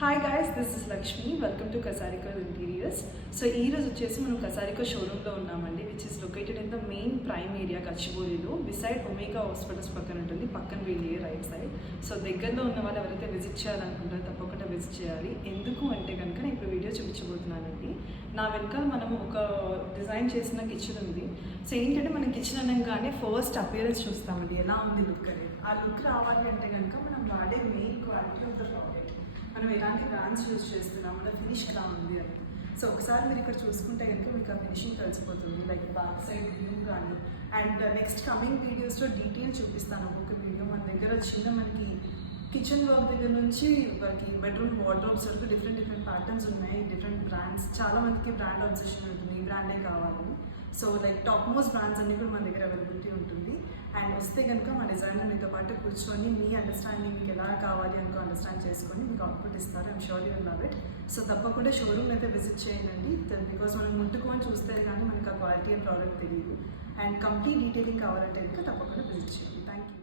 Hi guys, this is Lakshmi. Welcome to Kasarika interiors. So ఈ రోజు వచ్చేసి మనం కసారికా షోరూంలో ఉన్నామండి, which is located in the main prime area కచ్చిబౌలిలో. బిసైడ్ ఒమేగా హాస్పిటల్స్ పక్కన ఉంటుంది, పక్కన వెళ్ళి రైట్ సైడ్. సో దగ్గరలో ఉన్న వాళ్ళు ఎవరైతే విజిట్ చేయాలనుకుంటారో తప్పకుండా విజిట్ చేయాలి. ఎందుకు అంటే కనుక నేను ఇప్పుడు వీడియో చూపించబోతున్నానండి. నా వెనకాల మనం ఒక డిజైన్ చేసిన కిచెన్ ఉంది. సో ఏంటంటే మనం కిచెన్ అనగానే ఫస్ట్ అపియరెన్స్ చూస్తామండి, ఎలా ఉంది లుక్ అనేది. ఆ లుక్ రావాలి అంటే కనుక మనం వాడే main quality of the product, మనం ఎలాంటి బ్రాండ్స్ యూజ్ చేస్తున్నాం, మన ఫినిష్ ఎలా ఉంది అని. సో ఒకసారి మీరు ఇక్కడ చూసుకుంటే కనుక మీకు ఆ ఫినిషింగ్ తెలిసిపోతుంది, లైక్ బ్యాక్ సైడ్ వ్యూ కానీ. అండ్ నెక్స్ట్ కమింగ్ వీడియోస్లో డీటెయిల్ చూపిస్తాను ఒక్కొక్క వీడియో. మన దగ్గర చిన్న మనకి కిచెన్ వర్క్ దగ్గర నుంచి మనకి బెడ్రూమ్ వార్డ్రోబ్స్ వరకు డిఫరెంట్ ప్యాటర్న్స్ ఉన్నాయి, డిఫరెంట్ బ్రాండ్స్. చాలా మందికి బ్రాండ్ అబ్సెషన్ ఉంటుంది, ఈ బ్రాండే కావాలని. So like top most brands అన్నీ కూడా మన దగ్గర అవైలబిలిటీ ఉంటుంది. అండ్ వస్తే కనుక మా డిజైనర్ మీతో పాటు కూర్చొని మీ అండర్స్టాండింగ్ మీకు ఎలా కావాలి అనుకో అండర్స్టాండ్ చేసుకొని మీకు అవుట్పుట్ ఇస్తారు. I'm sure you love it. So తప్పకుండా షోరూమ్ అయితే విజిట్ చేయండి, బికాస్ మనం ముట్టుకొని చూస్తే కానీ మనకు ఆ క్వాలిటీ అండ్ ప్రోడక్ట్ తెలియదు. అండ్ కంప్లీట్ డీటెయిలింగ్ కావాలంటే కనుక తప్పకుండా విజిట్ చేయండి. Thank you.